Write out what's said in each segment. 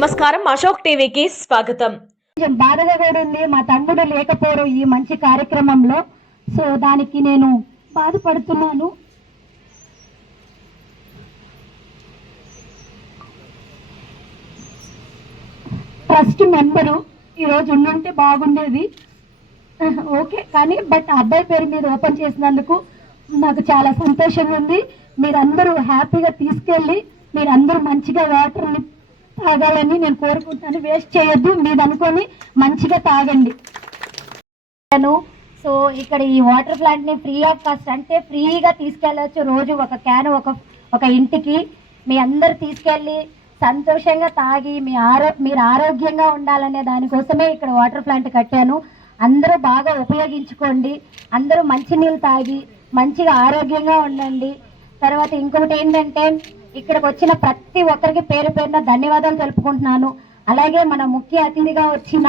నమస్కారం. అశోక్ టీవీకి స్వాగతం. కొంచెం బాధగా కూడా ఉంది. మా తమ్ముడు లేకపోవడం ఈ మంచి కార్యక్రమంలో. సో దానికి నేను బాధపడుతున్నాను. ట్రస్ట్ మెంబరు ఈరోజు ఉండుంటే బాగుండేది. ఓకే కానీ బట్ అబ్బాయి పేరు మీద ఓపెన్ చేసినందుకు నాకు చాలా సంతోషంగా ఉంది. మీరందరూ హ్యాపీగా తీసుకెళ్ళి మీరందరూ మంచిగా వాటర్ని తాగాలని నేను కోరుకుంటాను. వేస్ట్ చేయొద్దు. మీరు అనుకొని మంచిగా తాగండి. సో ఇక్కడ ఈ వాటర్ ప్లాంట్ని ఫ్రీ ఆఫ్ కాస్ట్ అంటే ఫ్రీగా తీసుకెళ్ళచ్చు. రోజు ఒక క్యాన్ ఒక ఒక ఇంటికి. మీ అందరు తీసుకెళ్ళి సంతోషంగా తాగి మీ ఆరో మీరు ఆరోగ్యంగా ఉండాలనే దానికోసమే ఇక్కడ వాటర్ ప్లాంట్ కట్టాను. అందరూ బాగా ఉపయోగించుకోండి. అందరూ మంచినీళ్ళు తాగి మంచిగా ఆరోగ్యంగా ఉండండి. తర్వాత ఇంకొకటి ఏంటంటే ఇక్కడికి వచ్చిన ప్రతి ఒక్కరికి పేరు పేరున ధన్యవాదాలు తెలుపుకుంటున్నాను. అలాగే మన ముఖ్య అతిథిగా వచ్చిన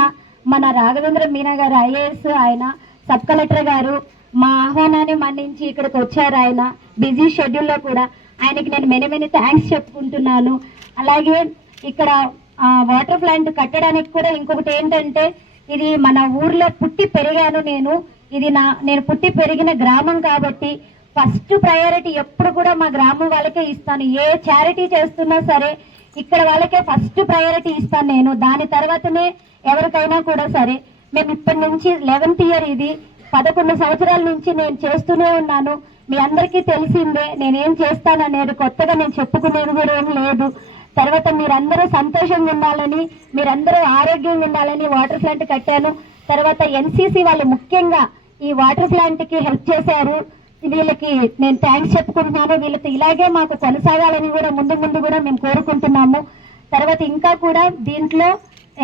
మన రాఘవేంద్ర మీనా గారు ఐఏఎస్ ఆయన సబ్ కలెక్టర్ గారు మా ఆహ్వానాన్ని మన్నించి ఇక్కడికి వచ్చారు ఆయన. బిజీ షెడ్యూల్లో కూడా ఆయనకి నేను మెనీ మెనీ థ్యాంక్స్ చెప్పుకుంటున్నాను. అలాగే ఇక్కడ వాటర్ ప్లాంట్ కట్టడానికి కూడా ఇంకొకటి ఏంటంటే ఇది మన ఊర్లో పుట్టి పెరిగాను నేను. ఇది నా నేను పుట్టి పెరిగిన గ్రామం కాబట్టి ఫస్ట్ ప్రయారిటీ ఎప్పుడు కూడా మా గ్రామం వాళ్ళకే ఇస్తాను. ఏ చారిటీ చేస్తున్నా సరే ఇక్కడ వాళ్ళకే ఫస్ట్ ప్రయారిటీ ఇస్తాను నేను. దాని తర్వాతనే ఎవరికైనా కూడా సరే మేము ఇప్పటి నుంచి లెవెన్త్ ఇయర్ ఇది. పదకొండు సంవత్సరాల నుంచి నేను చేస్తూనే ఉన్నాను. మీ అందరికీ తెలిసిందే నేనేం చేస్తాననేది కొత్తగా నేను చెప్పుకునేది కూడా ఏం లేదు. తర్వాత మీరందరూ సంతోషంగా ఉండాలని మీరందరూ ఆరోగ్యంగా ఉండాలని వాటర్ ప్లాంట్ కట్టాను. తర్వాత ఎన్సీసీ వాళ్ళు ముఖ్యంగా ఈ వాటర్ ప్లాంట్కి హెల్ప్ చేశారు. వీళ్ళకి నేను థ్యాంక్స్ చెప్పుకుంటున్నాను. వీళ్ళతో ఇలాగే మాకు కొనసాగాలని కూడా ముందు ముందు కూడా మేము కోరుకుంటున్నాము. తర్వాత ఇంకా కూడా దీంట్లో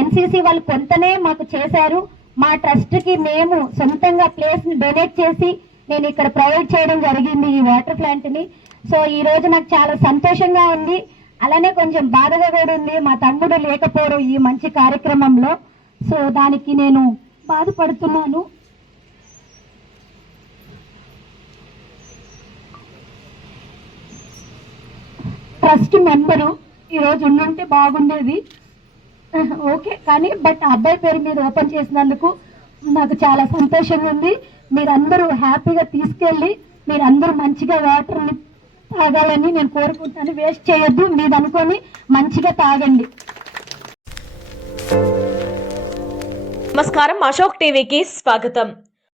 ఎన్సీసీ వాళ్ళు కొంతనే మాకు చేశారు. మా ట్రస్ట్కి మేము సొంతంగా ప్లేస్ని డొనేట్ చేసి నేను ఇక్కడ ప్రొవైడ్ చేయడం జరిగింది ఈ వాటర్ ప్లాంట్ని సో ఈ రోజు నాకు చాలా సంతోషంగా ఉంది. అలానే కొంచెం బాధగా కూడా ఉంది. మా తమ్ముడు లేకపోవడం ఈ మంచి కార్యక్రమంలో. సో దానికి నేను బాధపడుతున్నాను. ట్రస్ట్ మెంబరు ఈరోజు ఉండుంటే బాగుండేది. ఓకే కానీ బట్ అబ్బాయి పేరు మీద ఓపెన్ చేసినందుకు నాకు చాలా సంతోషంగా ఉంది. మీరందరూ హ్యాపీగా తీసుకెళ్ళి మీరందరూ మంచిగా వాటర్ని తాగాలని నేను కోరుకుంటాను. వేస్ట్ చేయొద్దు మీరు అనుకొని మంచిగా తాగండి. నమస్కారం అశోక్ టీవీకి స్వాగతం.